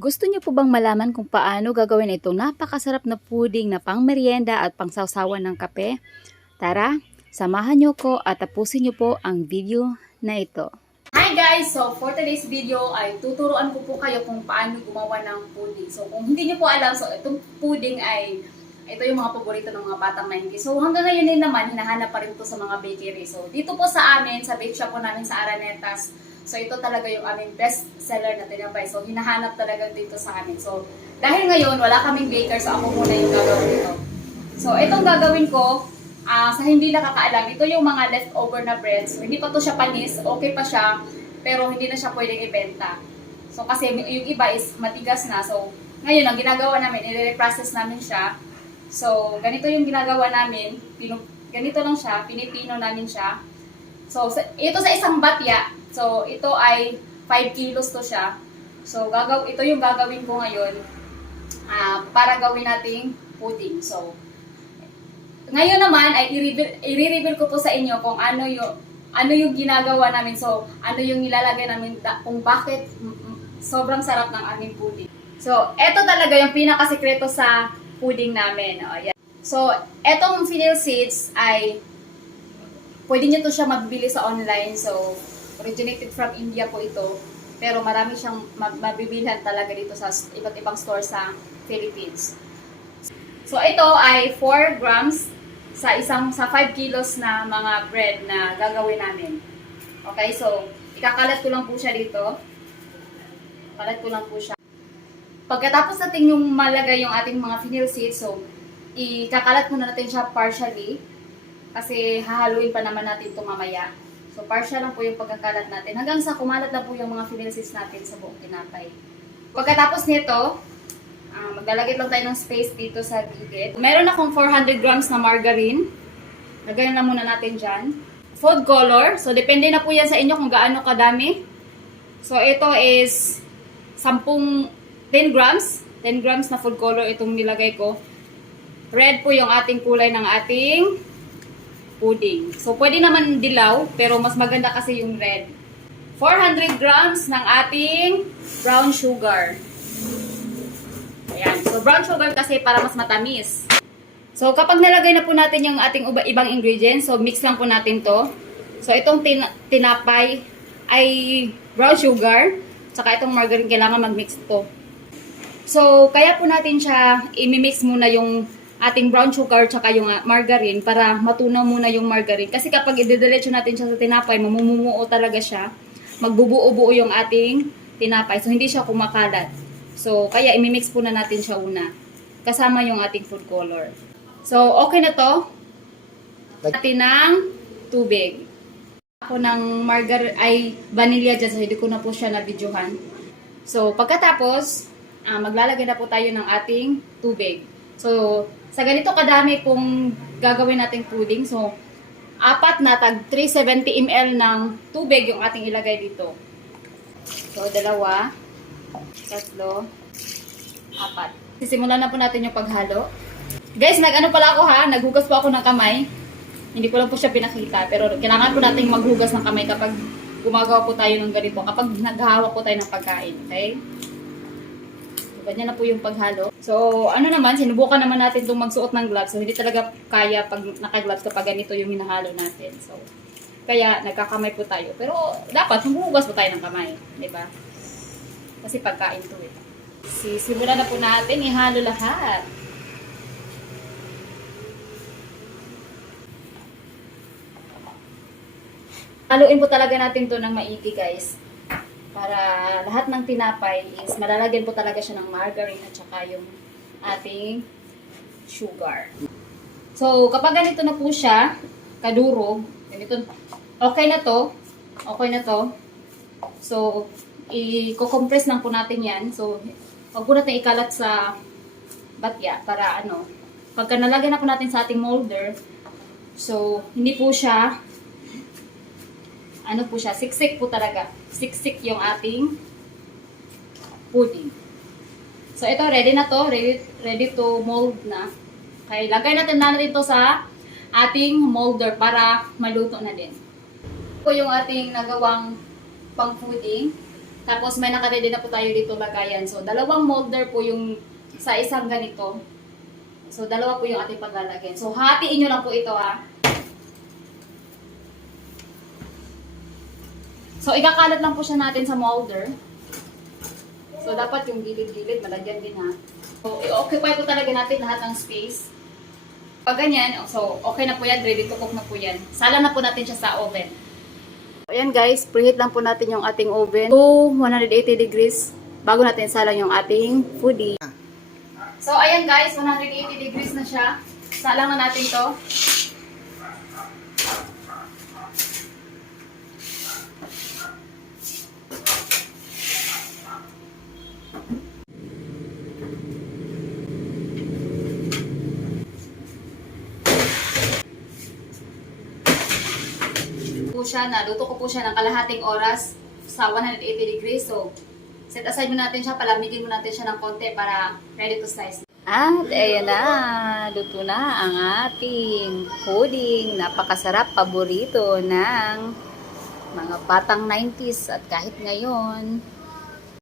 Gusto niyo po bang malaman kung paano gagawin itong napakasarap na pudding na pang merienda at pang sawsawan ng kape? Tara, samahan niyo ko at tapusin niyo po ang video na ito. Hi guys! So for today's video ay tuturuan ko po kayo kung paano gumawa ng pudding. So kung hindi niyo po alam, so itong pudding ay ito yung mga paborito ng mga batang 90s. So hanggang ngayon din naman, hinahanap pa rin ito sa mga bakery. So dito po sa amin, sa bake shop po namin sa Aranetas, so ito talaga yung aming best seller na tinapay. So hinahanap talaga dito sa amin. So dahil ngayon wala kaming baker, so ako muna yung gagawin ito. So itong gagawin ko, sa hindi nakakaalam, ito yung mga leftover na bread. So hindi pa to siya panis, okay pa siya, pero hindi na siya pwedeng ibenta. So kasi yung iba is matigas na. So ngayon ang ginagawa namin, i-reprocess namin siya. So ganito yung ginagawa namin, ganito lang siya, pinipino namin siya. So ito sa isang batya. So, ito ay 5 kilos to siya. So, ito yung gagawin ko ngayon para gawin nating pudding. So, ngayon naman ay i-reveal ko po sa inyo kung ano yung ginagawa namin. So, ano yung nilalagay namin kung bakit sobrang sarap ng aming pudding. So, ito talaga yung pinakasikreto sa pudding namin. O, ayan. So, etong fennel seeds ay pwede nyo to siya mabili sa online. So, originated from India po ito. Pero marami siyang mabibilhan talaga dito sa iba't ibang store sa Philippines. So, ito ay 4 grams sa 5 kilos na mga bread na gagawin namin. Okay, so, ikakalat ko lang po siya dito. Kalat ko lang po siya. Pagkatapos natin yung malagay yung ating mga fennel seeds, so, ikakalat muna natin siya partially. Kasi hahaluin pa naman natin ito mamaya. So, partial lang po yung pagkakalat natin. Hanggang sa kumalat na po yung mga fennel seeds natin sa buong tinapay. Pagkatapos nito, maglalagay lang tayo ng space dito sa gilid. Meron akong 400 grams na margarine. Lagayan na muna natin dyan. Food color. So, depende na po yan sa inyo kung gaano kadami. So, ito is 10 grams. 10 grams na food color itong nilagay ko. Red po yung ating kulay ng ating pudding. So, pwede naman dilaw, pero mas maganda kasi yung red. 400 grams ng ating brown sugar. Ayan. So, brown sugar kasi para mas matamis. So, kapag nalagay na po natin yung ating ibang ingredients, so, mix lang po natin to. So, itong tinapay ay brown sugar, tsaka itong margarine, kailangan mag-mix to. So, kaya po natin siya, i-mix muna yung ating brown sugar tsaka yung margarine para matunaw muna yung margarine. Kasi kapag idediretso natin siya sa tinapay, mamumuo talaga siya. Magbubuo-buo yung ating tinapay. So, hindi siya kumakalat. So, kaya imimix po na natin siya una. Kasama yung ating food color. So, okay na to. Natin ng tubig. Ako ng margarine ay vanilla dyan. So, hindi ko na po siya na-videohan. So, pagkatapos, maglalagay na po tayo ng ating tubig. So, sa ganito kadami pong gagawin nating pudding, so, 4 na tag 370 ml ng tubig yung ating ilagay dito. So, 2, 3, 4. Sisimulan na po natin yung paghalo. Guys, nag-ano pala ako ha, naghugas po ako ng kamay. Hindi ko lang po siya pinakita, pero kailangan po nating maghugas ng kamay kapag gumagawa po tayo ng ganito, kapag naghahawak po tayo ng pagkain, okay? Ganyan na po yung paghalo. So, ano naman, sinubukan naman natin itong magsuot ng gloves. So, hindi talaga kaya pag naka-gloves kapag ganito yung hinahalo natin. So, kaya nagkakamay po tayo. Pero, dapat, humuhugas po tayo ng kamay. Diba? Kasi pagkain to eh. Simulan na po natin, ihalo lahat. Haluin po talaga natin to ng maigi, guys. Para lahat ng tinapay is malalagyan po talaga siya ng margarine at saka yung ating sugar. So, kapag ganito na po siya, kadurog, ganito, okay na to. Okay na to. So, i-compress lang po natin yan. So, wag po natin ikalat sa batya para pagka nalagyan na po natin sa ating molder, so, hindi po siya siksik po talaga. Siksik yung ating pudding. So, ito, ready na to. Ready to mold na. Okay, lagay natin to sa ating molder para maluto na din. Ito yung ating nagawang pang pudding. Tapos may naka-ready na po tayo dito lagayan. So, dalawang molder po yung sa isang ganito. So, dalawa po yung ating paglalagyan. So, hatiin nyo lang po ito ha. So, ikakalat lang po siya natin sa molder. So, dapat yung gilid-gilid, malagyan din ha. So, i-occupy po talaga natin lahat ng space. Pag ganyan, so, okay na po yan, ready to cook na po yan. Sala na po natin siya sa oven. So, ayan guys, preheat lang po natin yung ating oven to 180 degrees bago natin salang yung ating foodie. So, ayan guys, 180 degrees na siya. Salang na natin to. Naluto ko po siya ng kalahating oras sa 180 degrees. So, set aside mo natin siya, palamigin mo natin siya ng konti para ready to slice. At ayan na, luto na ang ating pudding. Napakasarap, paborito ng mga batang 90s at kahit ngayon.